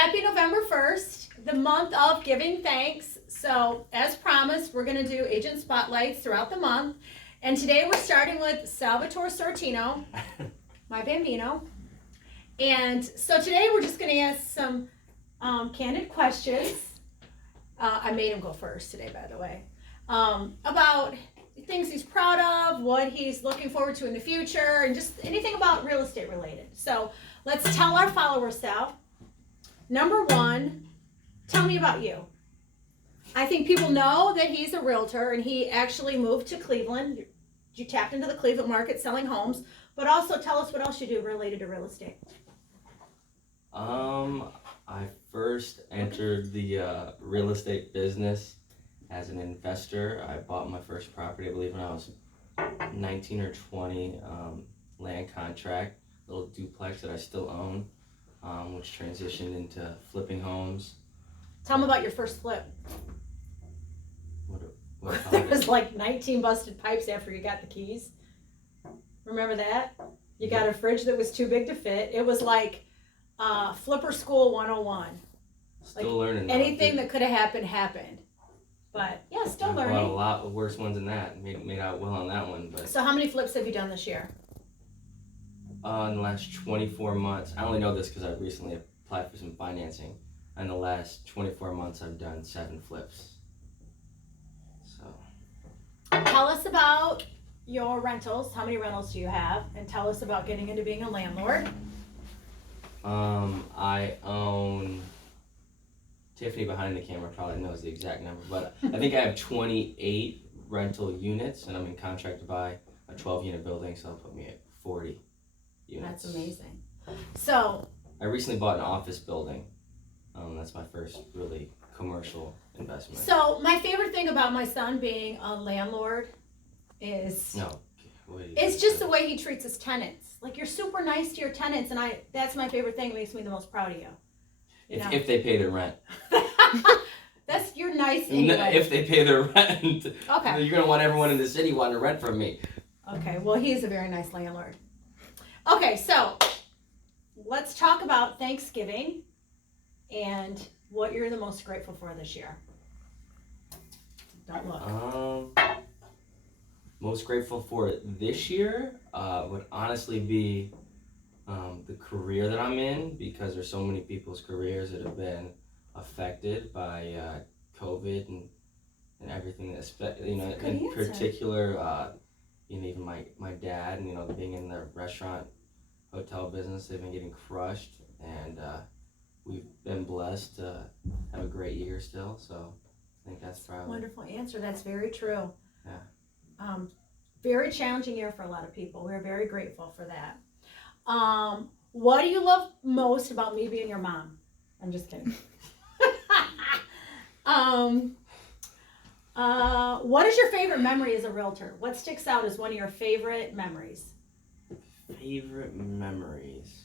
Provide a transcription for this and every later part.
happy November 1st, the month of giving thanks. So, as promised, we're going to do agent spotlights throughout the month. And today we're starting with Salvatore Sortino, my bambino. And so today we're just going to ask some candid questions. I made him go first today, by the way, about things he's proud of, what he's looking forward to in the future, and just anything about real estate related. So let's tell our followers, Sal. Number one, tell me about you. I think people know that he's a realtor and he actually moved to Cleveland. You tapped into the Cleveland market selling homes, but also tell us what else you do related to real estate. I first entered the real estate business as an investor. I bought my first property, I believe, when I was 19 or 20, land contract, little duplex that I still own, which transitioned into flipping homes. Tell me about your first flip. What There was like 19 busted pipes after you got the keys. Remember that? You got a fridge that was too big to fit. It was like Flipper School 101. Still learning. Anything that could have happened. But yeah, still learning. Well, a lot of worse ones than that. Made out well on that one. But So how many flips have you done this year? in the last 24 months, I only know this because I recently applied for some financing. In the last 24 months, I've done 7 flips. So. Tell us about your rentals. How many rentals do you have? And tell us about getting into being a landlord. I own, Tiffany behind the camera probably knows the exact number, but I think I have 28 rental units, and I'm in contract to buy a 12-unit building, so that'll put me at 40 units. That's amazing. So I recently bought an office building. That's my first really commercial investment. So my favorite thing about my son being a landlord is it's just the way he treats his tenants. Like, you're super nice to your tenants, and that's my favorite thing. It makes me the most proud of you. If they pay their rent. You're nice anyway. If they pay their rent. Okay. You're gonna want everyone in the city wanting to rent from me. Okay, well, he's a very nice landlord. Okay, so let's talk about Thanksgiving and what you're the most grateful for this year. Don't look. Most grateful for this year would honestly be the career that I'm in, because there's so many people's careers that have been affected by COVID and everything that's, in particular, even my dad, and being in the restaurant hotel business, they've been getting crushed, and we've been blessed to have a great year still, so I think that's probably Wonderful answer. That's very true. Yeah. Very challenging year for a lot of people. We're very grateful for that. What do you love most about me being your mom? I'm just kidding. What is your favorite memory as a realtor? What sticks out as one of your favorite memories? Favorite memories?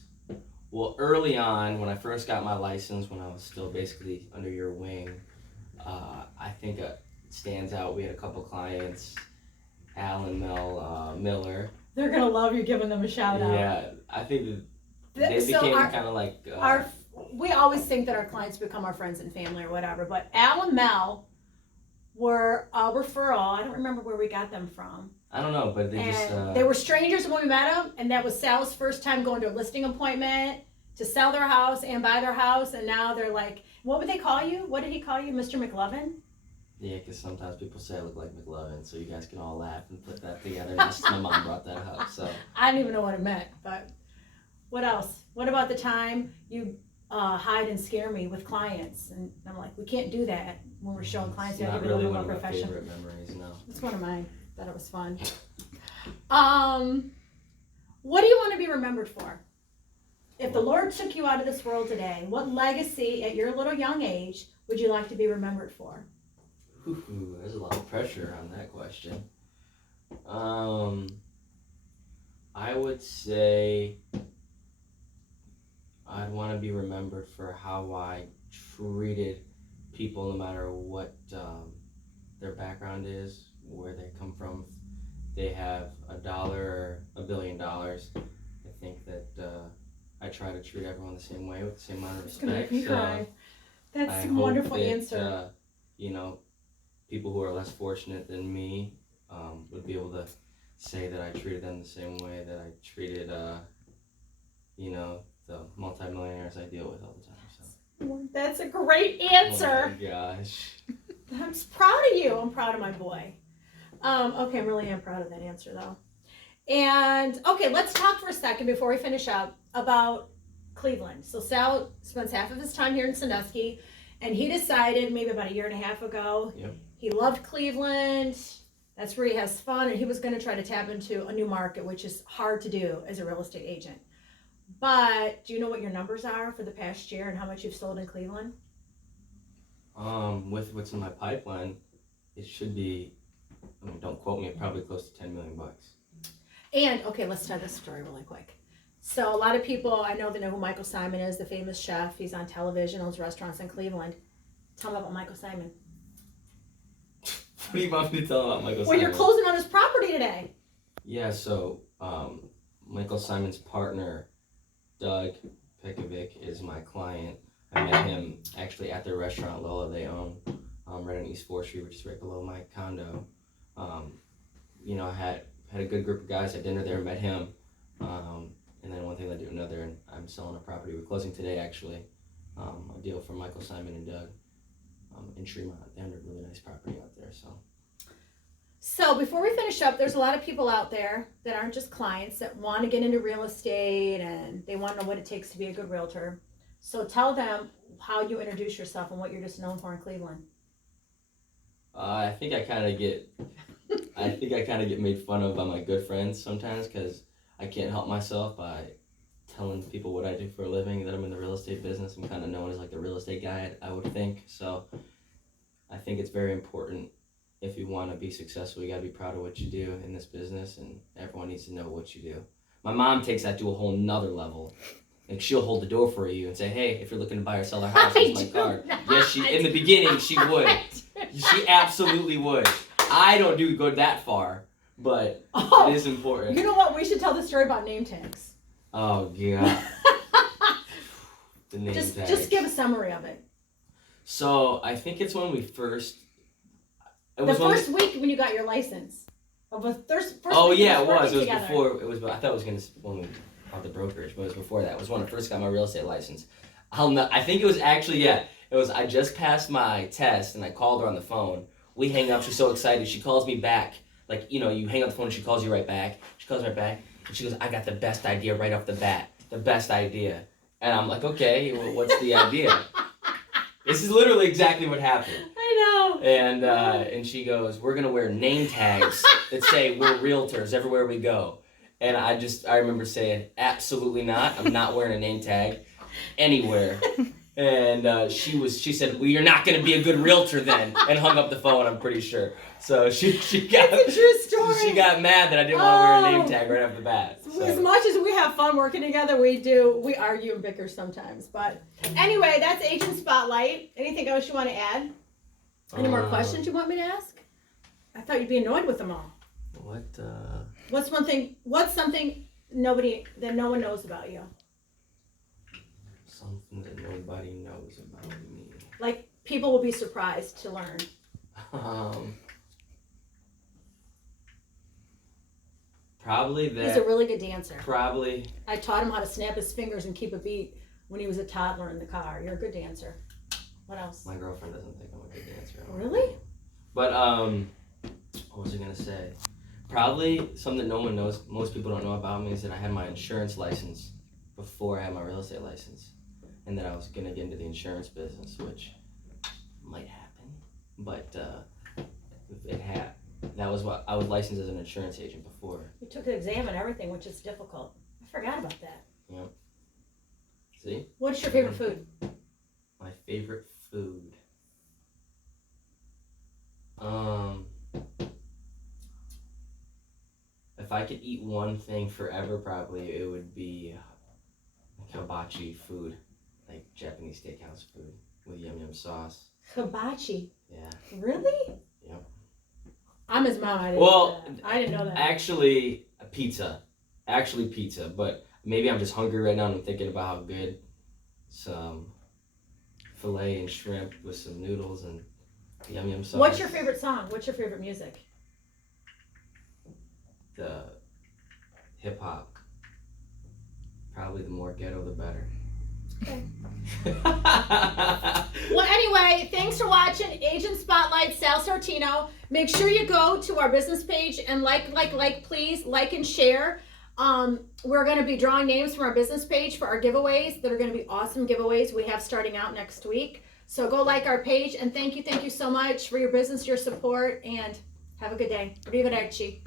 Well, early on, when I first got my license, when I was still basically under your wing, I think it stands out. We had a couple clients, Al and Mel Miller. They're gonna love you giving them a shout out. Yeah, I think they became kind of like we always think that our clients become our friends and family or whatever, but Al and Mel were a referral. I don't remember where we got them from. I don't know, but they were strangers when we met them, and that was Sal's first time going to a listing appointment to sell their house and buy their house, and now they're like, what would they call you? What did he call you, Mr. McLovin? Yeah, because sometimes people say I look like McLovin, so you guys can all laugh and put that together. Just my mom brought that up, so. I don't even know what it meant, but what else? What about the time you hide and scare me with clients? And I'm like, we can't do that when we're showing clients. You have to be a little more professional. Not really one of my favorite memories, no. It's one of mine. Thought it was fun. What do you want to be remembered for? If the Lord took you out of this world today, what legacy at your little young age would you like to be remembered for? Ooh, there's a lot of pressure on that question. I would say I'd want to be remembered for how I treated people, no matter what their background is, where they come from. If they have $1 or $1 billion, I think that I try to treat everyone the same way with the same amount of It's gonna make respect. me cry. That's I a hope wonderful that, answer. you know, people who are less fortunate than me would be able to say that I treated them the same way that I treated, you know, the multimillionaires I deal with all the time. So. That's a great answer. Oh my gosh. I'm proud of you. I'm proud of my boy. Okay, I really am proud of that answer though. And okay, let's talk for a second before we finish up about Cleveland. So Sal spends half of his time here in Sandusky, and he decided maybe about a year and a half ago, he loved Cleveland. That's where he has fun, and he was going to try to tap into a new market, which is hard to do as a real estate agent. But do you know what your numbers are for the past year and how much you've sold in Cleveland? With what's in my pipeline, it should be, I mean, don't quote me, probably close to $10 million. And okay, let's tell this story really quick. So a lot of people I know who Michael Simon is, the famous chef. He's on television, owns restaurants in Cleveland. Tell me about Michael Simon. What do you want me to tell about Michael Simon? Well, you're closing on his property today. Yeah, so Michael Simon's partner, Doug Pekovic, is my client. I met him actually at their restaurant, Lola, they own, right on East 4th Street, which is right below my condo. You know, I had a good group of guys at dinner there, met him, and then one thing led to another, and I'm selling a property. We're closing today, actually, a deal for Michael Simon and Doug in Tremont. They own a really nice property out there, so. So before we finish up, there's a lot of people out there that aren't just clients that want to get into real estate and they want to know what it takes to be a good realtor. So tell them how you introduce yourself and what you're just known for in Cleveland. I think I kind of get made fun of by my good friends sometimes because I can't help myself by telling people what I do for a living, that I'm in the real estate business. I'm kind of known as like the real estate guy, I would think. So I think it's very important. If you want to be successful, you got to be proud of what you do in this business, and everyone needs to know what you do. My mom takes that to a whole nother level. Like, she'll hold the door for you and say, hey, if you're looking to buy or sell a house, here's my card. Yes, in the beginning, she would. She absolutely would. I don't go that far, but it is important. You know what? We should tell the story about name tags. Oh, God. The name tags. Just give a summary of it. So, I think it's when we first... The first week when you got your license. It was before. I thought it was when we bought the brokerage, but it was before that. It was when I first got my real estate license. I think it was actually, I just passed my test and I called her on the phone. We hang up, she's so excited. She calls me back. Like, you know, you hang up the phone and she calls you right back. She calls right back and she goes, I got the best idea right off the bat. The best idea. And I'm like, okay, well, what's the idea? This is literally exactly what happened. I know. And she goes, we're going to wear name tags that say we're realtors everywhere we go. And I remember saying, absolutely not. I'm not wearing a name tag anywhere. And she said, well, you're not going to be a good realtor then. And hung up the phone, I'm pretty sure. So she got, it's a true story. She got mad that I didn't want to wear a name tag right off the bat. So. As much as we have fun working together, we argue and bicker sometimes. But anyway, that's Agent Spotlight. Anything else you want to add? Any more questions you want me to ask? I thought you'd be annoyed with them all. What's something no one knows about you? Something that nobody knows about me. Like, people will be surprised to learn. Probably that. He's a really good dancer. Probably. I taught him how to snap his fingers and keep a beat when he was a toddler in the car. You're a good dancer. What else? My girlfriend doesn't think I'm a good dancer. Really? But, what was I going to say? Probably something that no one knows, most people don't know about me, is that I had my insurance license before I had my real estate license. And that I was going to get into the insurance business, which might happen. But that was what I was licensed as an insurance agent before. You took an exam and everything, which is difficult. I forgot about that. Yep. See? What's your favorite food? My favorite food. If I could eat one thing forever, probably it would be hibachi food, like Japanese steakhouse food with yum yum sauce. Hibachi. Yeah. Really? Yep. I'm his mom. I didn't know that. Actually, pizza. But maybe I'm just hungry right now and I'm thinking about how good some filet and shrimp with some noodles and yum yum sauce. What's your favorite song? What's your favorite music? The hip hop. Probably the more ghetto, the better. Okay. Well, anyway, thanks for watching Agent Spotlight, Sal Sortino. Make sure you go to our business page and please like and share. We're going to be drawing names from our business page for our giveaways that are going to be awesome giveaways we have starting out next week. So go like our page, and thank you so much for your business, your support, and have a good day. Arrivederci.